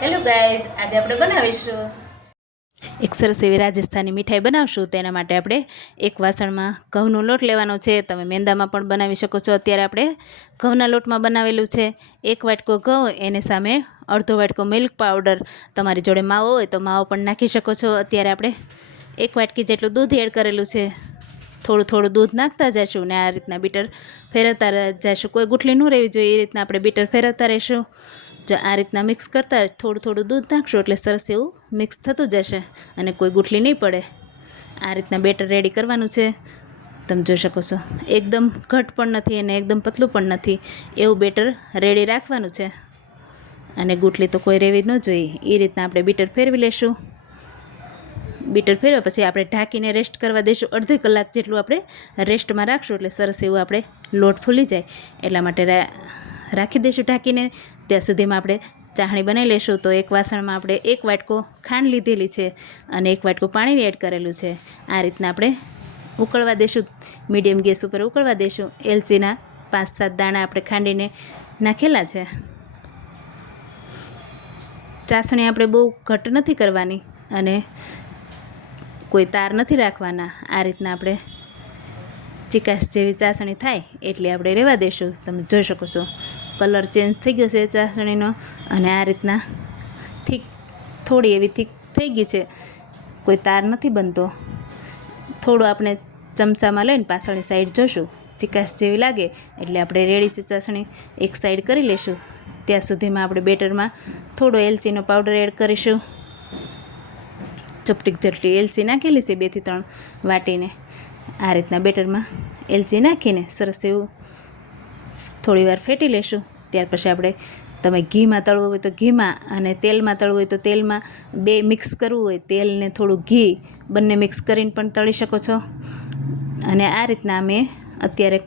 Hello guys, આજે આપણે બનાવીશું એક સરસ એવી રાજસ્થાની મીઠાઈ બનાવશું. તેના માટે આપણે એક વાસણમાં ઘઉંનો લોટ લેવાનો છે. તમે મેંદામાં પણ બનાવી શકો છો. અત્યારે આપણે ઘઉંના લોટમાં બનાવેલું છે. એક વાટકો ઘઉં, એને સામે અડધો વાટકો મિલ્ક પાવડર. તમારી જોડે માવો હોય તો માવો પણ નાખી શકો છો. અત્યારે આપણે એક વાટકી જેટલું દૂધ એડ કરેલું છે. થોડું થોડું દૂધ નાખતા જઈશું ને આ રીતના બીટર ફેરવતા જઈશું. કોઈ ગુઠલી ન રહેવી જોઈએ, એ રીતના આપણે બીટર ફેરવતા રહીશું. જો આ રીતના મિક્સ કરતા થોડું થોડું દૂધ નાખશું એટલે સરસ એવું મિક્સ થતું જશે અને કોઈ ગુઠલી નહીં પડે. આ રીતના બેટર રેડી કરવાનું છે. તમે જોઈ શકો છો, એકદમ ઘટ પણ નથી અને એકદમ પતલું પણ નથી, એવું બેટર રેડી રાખવાનું છે. અને ગુઠલી તો કોઈ રહેવી ન જોઈએ. એ રીતના આપણે બીટર ફેરવી લેશું. બીટર ફેરવ્યા પછી આપણે ઢાંકીને રેસ્ટ કરવા દઈશું. અડધી કલાક જેટલું આપણે રેસ્ટમાં રાખશું એટલે સરસ એવું આપણે લોટ ફૂલી જાય એટલા માટે રાખી દઈશું ઢાંકીને. ત્યાં સુધીમાં આપણે ચાસણી બનાવી લઈશું. તો એક વાસણમાં આપણે એક વાટકો ખાંડ લીધેલી છે અને એક વાટકો પાણી એડ કરેલું છે. આ રીતના આપણે ઉકળવા દઈશું. મીડિયમ ગેસ ઉપર ઉકળવા દઈશું. એલચીના 5-7 દાણા આપણે ખાંડીને નાખેલા છે. ચાસણી આપણે બહુ ઘટ નથી કરવાની અને કોઈ તાર નથી રાખવાના. આ રીતના આપણે ચીકાશ જેવી ચાસણી થાય એટલે આપણે રહેવા દઈશું. તમે જોઈ શકો છો કલર ચેન્જ થઈ ગયો છે ચાસણીનો અને આ રીતના થીક, થોડી એવી થીક થઈ ગઈ છે. કોઈ તાર નથી બનતો. થોડું આપણે ચમચામાં લઈને પાછળની સાઈડ જોઈશું. ચીકાશ જેવી લાગે એટલે આપણે રેડી છે ચાસણી, એક સાઈડ કરી લઈશું. ત્યાં સુધીમાં આપણે બેટરમાં થોડો એલચીનો પાવડર એડ કરીશું. ચપટીક જેટલી એલચી નાખેલી છે, 2 થી 3 વાટીને. આ રીતના બેટરમાં એલચી નાખીને સરસ એવું થોડી વાર ફેટી લેશું. ત્યાર પછી આપણે, તમે ઘીમાં તળવું હોય તો ઘીમાં અને તેલમાં તળવું હોય તો તેલમાં, બે મિક્સ કરવું હોય તેલ ને થોડું ઘી, બંને મિક્સ કરીને પણ તળી શકો છો. અને આ રીતના અમે અત્યારે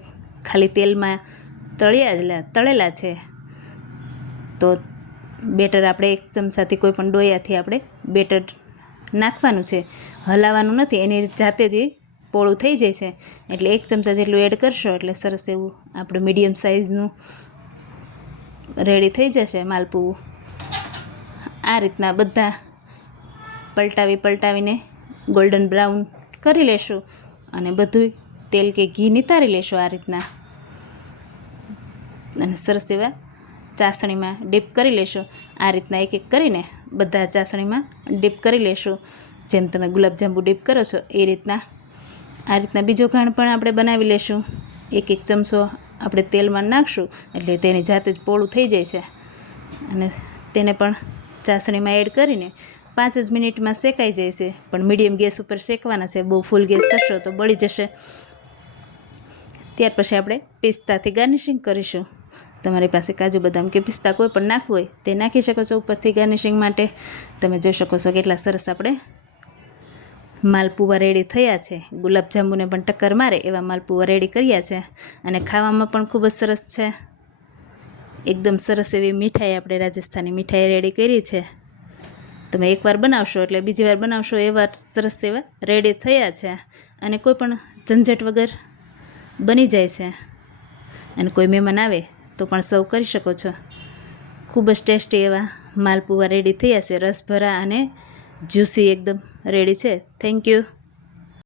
ખાલી તેલમાં તળેલા છે. તો બેટર આપણે એક ચમચાથી કોઈ પણ ડોયાથી આપણે બેટર નાખવાનું છે, હલાવવાનું નથી. એની જાતે જ પોળું થઈ જાય છે એટલે એક ચમચા જેટલું એડ કરશો એટલે સરસ એવું આપણે મીડિયમ સાઇઝનું રેડી થઈ જશે માલપુવું. આ રીતના બધા પલટાવીને ગોલ્ડન બ્રાઉન કરી લેશું અને બધું તેલ કે ઘી નિતારી લેશું આ રીતના. અને સરસ એવા ચાસણીમાં ડીપ કરી લેશું. આ રીતના એક એક કરીને બધા ચાસણીમાં ડીપ કરી લેશું. જેમ તમે ગુલાબજાંબુ ડીપ કરો છો એ રીતના આ રીતના બીજો ઘાણ પણ આપણે બનાવી લેશું. એક ચમચો આપણે તેલમાં નાખશું એટલે તેની જાતે જ પોળું થઈ જાય છે. અને તેને પણ ચાસણીમાં એડ કરીને 5 જ મિનિટમાં શેકાઈ જાય છે. પણ મીડિયમ ગેસ ઉપર શેકવાના છે. બહુ ફૂલ ગેસ કરશો તો બળી જશે. ત્યાર પછી આપણે પિસ્તાથી ગાર્નિશિંગ કરીશું. તમારી પાસે કાજુ બદામ કે પિસ્તા કોઈ પણ નાખવું હોય તે નાખી શકો છો ઉપરથી ગાર્નિશિંગ માટે. તમે જોઈ શકો છો કેટલા સરસ આપણે માલપુવા રેડી થયા છે. ગુલાબજાંબુને પણ ટક્કર મારે એવા માલપુવા રેડી કર્યા છે અને ખાવામાં પણ ખૂબ જ સરસ છે. એકદમ સરસ એવી મીઠાઈ આપણે રાજસ્થાની મીઠાઈ રેડી કરી છે. તમે એકવાર બનાવશો એટલે બીજી વાર બનાવશો એવા સરસ એવા રેડી થયા છે અને કોઈ પણ ઝંઝટ વગર બની જાય છે. અને કોઈ મહેમાન આવે તો પણ સર્વ કરી શકો છો. ખૂબ જ ટેસ્ટી એવા માલપુવા રેડી થયા છે. રસભરા અને જ્યુસી એકદમ રેડી છે. Thank you.